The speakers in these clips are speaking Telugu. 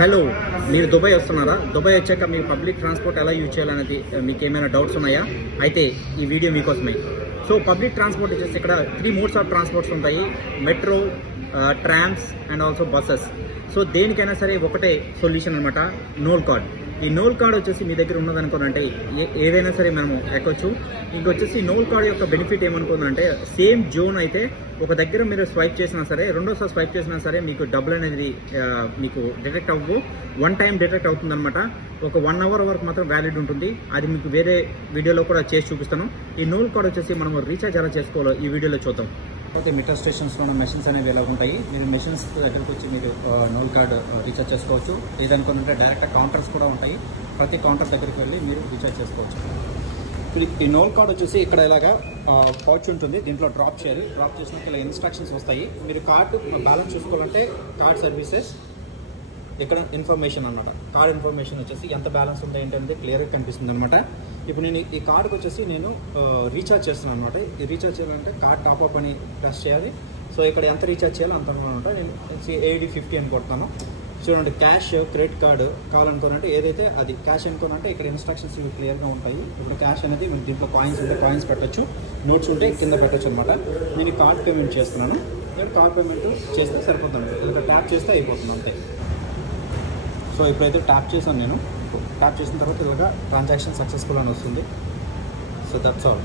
హలో, మీరు దుబాయ్ వస్తున్నారా? దుబాయ్ వచ్చాక మీరు పబ్లిక్ ట్రాన్స్పోర్ట్ ఎలా యూజ్ చేయాలనేది మీకు ఏమైనా డౌట్స్ ఉన్నాయా? అయితే ఈ వీడియో మీకోసమే. సో పబ్లిక్ ట్రాన్స్పోర్ట్ వచ్చేసి ఇక్కడ 3 మోడ్స్ ఆఫ్ ట్రాన్స్పోర్ట్స్ ఉంటాయి: metro, trams and also buses. So దేనికైనా సరే ఒకటే సొల్యూషన్ అనమాట, నోల్ కార్డ్. ఈ నోల్ కార్డ్ వచ్చేసి మీ దగ్గర ఉన్నదనుకోనంటే ఏదైనా సరే మనము ఎక్కొచ్చు. ఇంకొచ్చేసి నోల్ కార్డ్ యొక్క బెనిఫిట్ ఏమనుకుందంటే, సేమ్ జోన్ అయితే ఒక దగ్గర మీరు స్వైప్ చేసినా సరే, రెండోసారి స్వైప్ చేసినా సరే మీకు డబ్బులు అనేది మీకు డిటెక్ట్ అవ్వవు. 1 టైం డిటెక్ట్ అవుతుంది అనమాట. ఒక 1 అవర్ వరకు మాత్రం వ్యాలిడ్ ఉంటుంది. అది మీకు వేరే వీడియోలో కూడా చేసి చూపిస్తాను. ఈ నోల్ కార్డ్ వచ్చేసి మనం రీఛార్జ్ ఎలా చేసుకోవాలో ఈ వీడియోలో చూద్దాం. అయితే మెట్రో స్టేషన్స్లో మెషిన్స్ అనేవి ఎలా ఉంటాయి. మీరు మెషిన్స్ దగ్గరకు వచ్చి మీరు నోల్ కార్డ్ రీఛార్జ్ చేసుకోవచ్చు. లేదనుకుంటే డైరెక్ట్ కౌంటర్స్ కూడా ఉంటాయి. ప్రతి కౌంటర్ దగ్గరికి వెళ్ళి మీరు రీఛార్జ్ చేసుకోవచ్చు. ఈ నోల్ కార్డ్ వచ్చేసి ఇక్కడ ఇలాగా పౌచ్ ఉంటుంది, దీంట్లో డ్రాప్ చేయాలి. డ్రాప్ చేసినాక ఇలా ఇన్స్ట్రక్షన్స్ వస్తాయి. మీరు కార్డు బ్యాలెన్స్ చూసుకోవాలంటే కార్డ్ సర్వీసెస్, ఇక్కడ ఇన్ఫర్మేషన్ అనమాట. కార్డ్ ఇన్ఫర్మేషన్ వచ్చేసి ఎంత బ్యాలెన్స్ ఉంది ఏంటంటే క్లియర్గా కనిపిస్తుంది అనమాట. ఇప్పుడు నేను ఈ కార్డుకి వచ్చేసి నేను రీఛార్జ్ చేస్తున్నాను అనమాట. ఈ రీఛార్జ్ చేయాలంటే కార్డ్ టాప్అప్ అని ప్రెస్ చేయాలి. సో ఇక్కడ ఎంత రీఛార్జ్ చేయాలో అంత అనమాట. నేను AD50 అని కొడతాను. చూడండి, క్యాష్, క్రెడిట్ కార్డు కావాలనుకోనంటే ఏదైతే అది క్యాష్ అనుకోనంటే ఇక్కడ ఇన్స్ట్రక్షన్స్ క్లియర్గా ఉంటాయి. ఇప్పుడు క్యాష్ అనేది మనకి దీంట్లో కాయిన్స్ ఉంటే కాయిన్స్ పెట్టచ్చు, నోట్స్ ఉంటే కింద పెట్టచ్చు అనమాట. నేను కార్డ్ పేమెంట్ చేస్తున్నాను. నేను కార్డ్ పేమెంట్ చేస్తే సరిపోతుంది. ఇంకా ట్యాప్ చేస్తే అయిపోతుంది అంతే. సో ఇప్పుడైతే ట్యాప్ చేశాను. నేను ట్యాప్ చేసిన తర్వాత ఇలాగా ట్రాన్సాక్షన్ సక్సెస్ఫుల్ అని వస్తుంది. So that's all.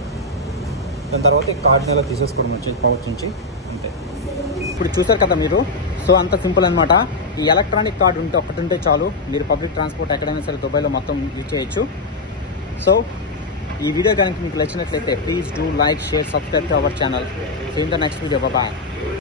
దాని తర్వాత ఈ కార్డ్ని ఇలా తీసేసుకోవడం వచ్చేసి పౌచ్ నుంచి అంతే. ఇప్పుడు చూసారు కదా మీరు. సో అంత సింపుల్ అనమాట. ఈ ఎలక్ట్రానిక్ కార్డు ఒకటి ఉంటే చాలు, మీరు పబ్లిక్ ట్రాన్స్పోర్ట్ ఎక్కడైనా సరే దుబాయ్లో మొత్తం యూజ్ చేయొచ్చు. సో ఈ వీడియో కనుక మీకు నచ్చినట్లయితే please do like, share, subscribe to our channel. So in the next video, bye.